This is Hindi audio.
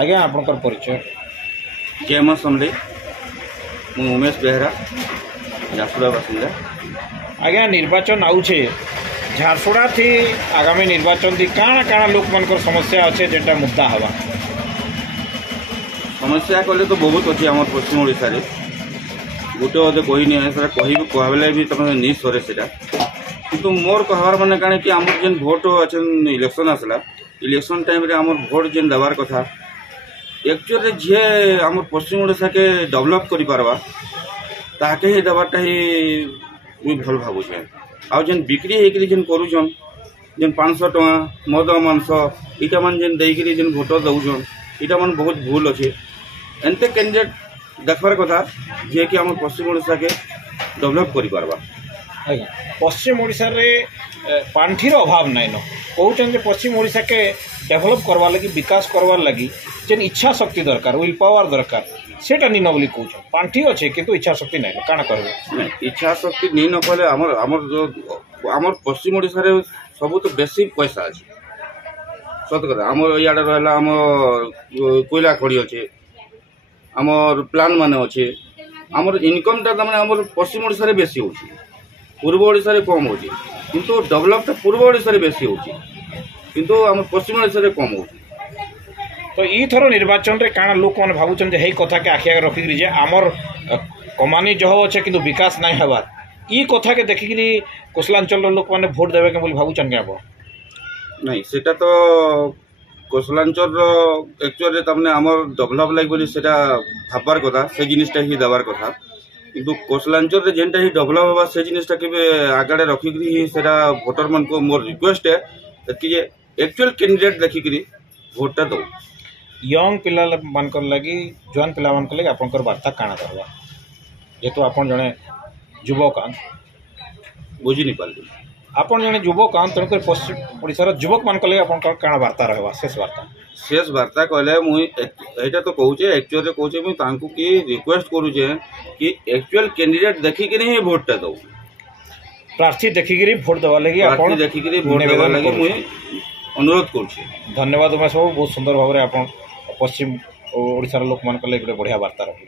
आज्ञा आपनकर परिचय जय मां समले मु उमेश बेहरा झारसुगुड़ा बासिंदा। आज्ञा निर्वाचन आउछे झारसुगुड़ा थी आगामी निर्वाचन थी काଣା काଣା लोक मनकर समस्या अच्छे जेटा मुद्दा हवा समस्या कले तो बहुत अच्छी आम पश्चिम ओडिशा रे गोटे अदे कही नहीं सर कहले भी तुम नहीं सरे से किंतु मोर कहबार माने काणे कि आम जेन भोट अच्छे इलेक्शन आसला इलेक्शन टाइम रे आम भोट जेन देवार कथा एक्चुअली जे आम पश्चिम ओडिशा के डेवलप करि पारबा ताके ही देवारटा ही मुई भल भाबुछे। आ जेन बिक्री हेकरी जेन करूछन जेन 500 टका मद मांस इटा मान जेन देकरी जेन भोट दउछन इटा मान बहुत भूल अच्छे एनते कैंडिडेट देखबार कथा जे कि आम पश्चिम ओडिशा के डेवलप करि पारबा। आज्ञा पश्चिम ओडिशा रे पांठीर अभाव नाइन कहते पश्चिम ओडिशा के डेभलप करवा लगी विकास करवार लगी जेन इच्छा शक्ति दरकार विल पावर दरकार सेटा नी न बोली कहूँ पांठी अच्छे किंतु इच्छा शक्ति नाइन काଣା कहबे इच्छा शक्ति नहीं न कहले आमर जो आमर पश्चिम ओडिशा रे सब तो बेसी पैसा अछि सत कथा आमर इयाडे रहला आम कोयला खड़ी अच्छे आमर प्लान माने अच्छे आमर इनकम टा माने आमर पश्चिम ओडिशा रे बेसी होछि पूर्व ओडिशा रे कम होछि किंतु डेवलप टा पूर्व ओडिशा रे बेसी होछि किंतु आमर पश्चिम ओडिशा रे कम होछि। तो ई थरो निर्वाचन रे काଣା लोक माने भाबुचन जे हेई कथा के आखि आगे रखिकरी जे आमर कमानी जह अच्छे किंतु विकास नहीं हबार ई कथा के देखिकरी कोसलांचल लोक माने भोट देबे के बोली भाबुचन के आप नहीं सेटा तो कोसलांचल एक्चुअली तमने आमर डेवलप लाइक बोली सेटा भाबार कथा से जिनिसटा ही देवार कथा किंतु कोसलांचल रे जेनटा ही डेवलप होबा से जिनिसटा के आगाडे रखिकरी ही सेटा वोटर मन को मोर रिक्वेस्ट है कि जे एक्चुअल कैंडिडेट देखिकरी भोटटा दो। यंग पिला मानकर लगी जवान पिला मानकर लगी आपनकर वार्ता काଣା रहबा जेतु आपन जने युवक बुझी नहीं पारली आपन जने युवक तनकर पश्चिम ओडिशा युवक मानकर लगी आपनकर काଣା वार्ता रहबा शेष वार्ता कहले मुई एटा तो कहूचे एक्चुअली कहूचे मुई तांकू की रिक्वेस्ट करूचे कि एक्चुअल कैंडिडेट देखिकरी ही भोटटा दो प्रार्थी देखिकरी भोट देवा लगी आपन देखिकरी भोट देवा लगी मुई अनुरोध करूचे। धन्यवाद उमेश बाबू बहुत सुंदर भाव में आप पश्चिम ओडिशा लोक मान बढ़िया वार्ता रही।